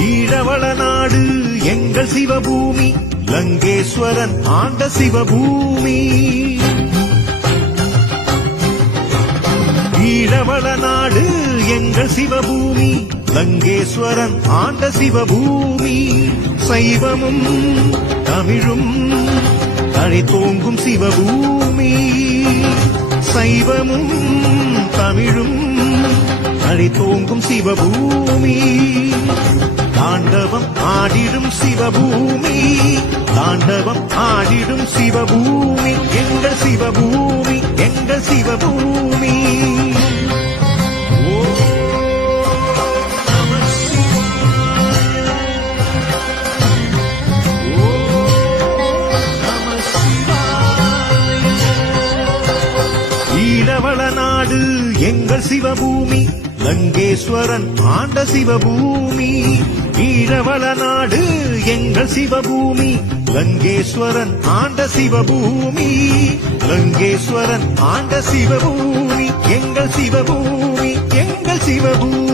ஈழவள நாடு எங்கள் சிவபூமி லங்கேஸ்வரன் ஆண்ட சிவபூமி. ஈழவள நாடு எங்கள் சிவபூமி லங்கேஸ்வரன் ஆண்ட சிவபூமி. சைவமும் தமிழும் தழை தோங்கும் சிவபூமி. சைவமும் தமிழும் தழை தோங்கும் சிவபூமி. தாண்டவம் ஆடிடும் சிவபூமி தாண்டவம் ஆடிடும் சிவபூமி எங்கள் சிவபூமி எங்கள் சிவபூமி. ஈழவள நாடு எங்கள் சிவபூமி. கங்கேஸ்வரன் ஆண்ட சிவபூமி ஈழவள நாடு எங்கள் சிவபூமி. லங்கேஸ்வரன் ஆண்ட சிவபூமி லங்கேஸ்வரன் ஆண்ட சிவபூமி எங்கள் சிவபூமி எங்கள் சிவபூமி.